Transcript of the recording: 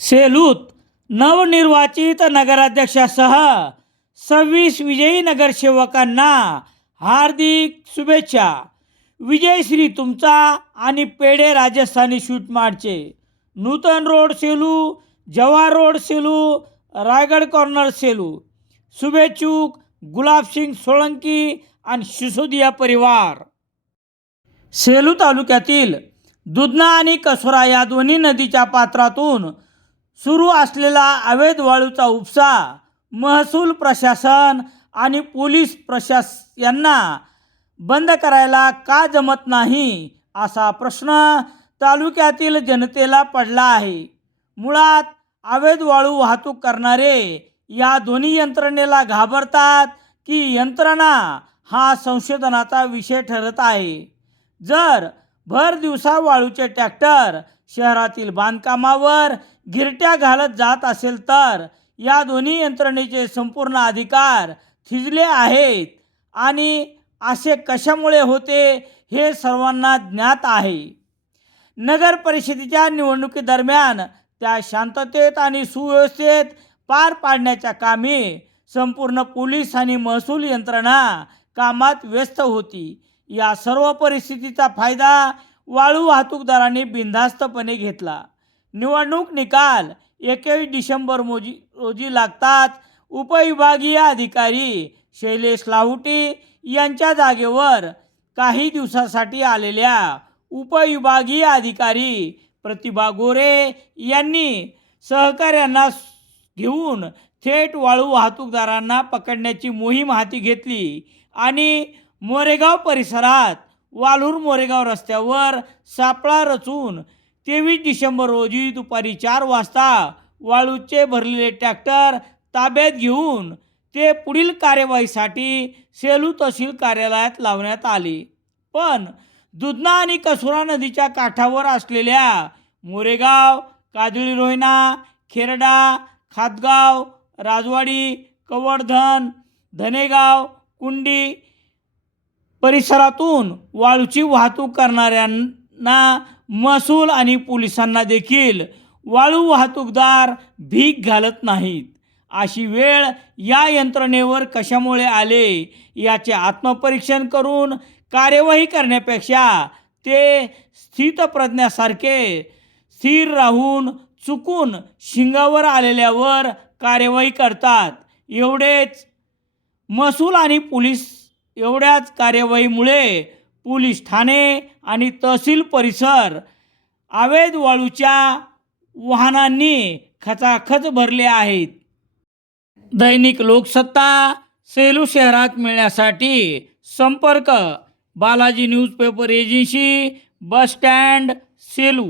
सेलूत नवनिर्वाचित नगराध्यक्षासह सव्वीस विजयी नगरसेवकांना हार्दिक शुभेच्छा. विजयश्री तुमचा आणि पेढे राजस्थानी शूट मारचे. Nutan road Selu Jawahar road Selu Raigad corner Selu. शुभेच्छुक Gulabsingh Solanki आणि सिसोदिया परिवार. सेलू तालुक्यातील दुधना आणि कसोरा या दोन्ही नदीच्या पात्रातून सुरू असलेला अवैध वाळूचा उपसा महसूल प्रशासन आणि पोलीस प्रशास यांना बंद करायला का जमत नाही असा प्रश्न तालुक्यातील जनतेला पडला आहे. मुळात अवैध वाळू वाहतूक करणारे या दोन्ही यंत्रणेला घाबरतात की यंत्रणा हा संशोधनाचा विषय ठरत आहे. जर भर दिवसा वाळूचे ट्रॅक्टर शहरातील बांधकामावर गिरट्या घालत जात असेल तर या दोन्ही यंत्रणेचे संपूर्ण अधिकार थिजले आहेत. आणि असे कशामुळे होते हे सर्वांना ज्ञात आहे. नगर परिषदेच्या निवडणुकीदरम्यान त्या शांततेत आणि सुव्यवस्थेत पार पाडण्याच्या कामी संपूर्ण पोलीस आणि महसूल यंत्रणा कामात व्यस्त होती. या सर्व परिस्थितीचा फायदा वाळू वाहतूकदारांनी बिनधास्तपणे घेतला. निवडणूक निकाल एकवीस डिसेंबर मोजी रोजी लागतात. उपविभागीय अधिकारी शैलेश लाहुटे यांच्या जागेवर काही दिवसासाठी आलेल्या उपविभागीय अधिकारी प्रतिभा गोरे यांनी सहकाऱ्यांना घेऊन थेट वाळू वाहतूकदारांना पकडण्याची मोहीम हाती घेतली आणि मोरेगाव परिसरात वालूर मोरेगाव रस्त्यावर सापळा रचून तेवीस डिसेंबर रोजी दुपारी चार वाजता वाळूचे भरलेले ट्रॅक्टर ताब्यात घेऊन ते पुढील कार्यवाहीसाठी सेलू तहसील कार्यालयात लावण्यात आले. पण दुधना आणि कसुरा नदीच्या काठावर असलेल्या मोरेगाव काजळी रोहिणा खेरडा खातगाव राजवाडी कवडधन धनेगाव कुंडी परिसरातून वाळूची वाहतूक करणाऱ्यांना महसूल आणि पोलिसांना देखील वाळू वाहतूकदार भीक घालत नाहीत. अशी वेळ या यंत्रणेवर कशामुळे आले याचे आत्मपरीक्षण करून कार्यवाही करण्यापेक्षा ते स्थितप्रज्ञासारखे स्थिर राहून चुकून शिंगावर आलेल्यावर कार्यवाही करतात. एवढेच महसूल आणि पोलीस एवढ्याच कार्यवाहीमुळे पोलीस ठाणे आणि तहसील परिसर अवैध वाळूच्या वाहनांनी खचाखच भरले आहेत. दैनिक लोकसत्ता सेलू शहरात मिळण्यासाठी संपर्क Balaji newspaper agency bus stand Selu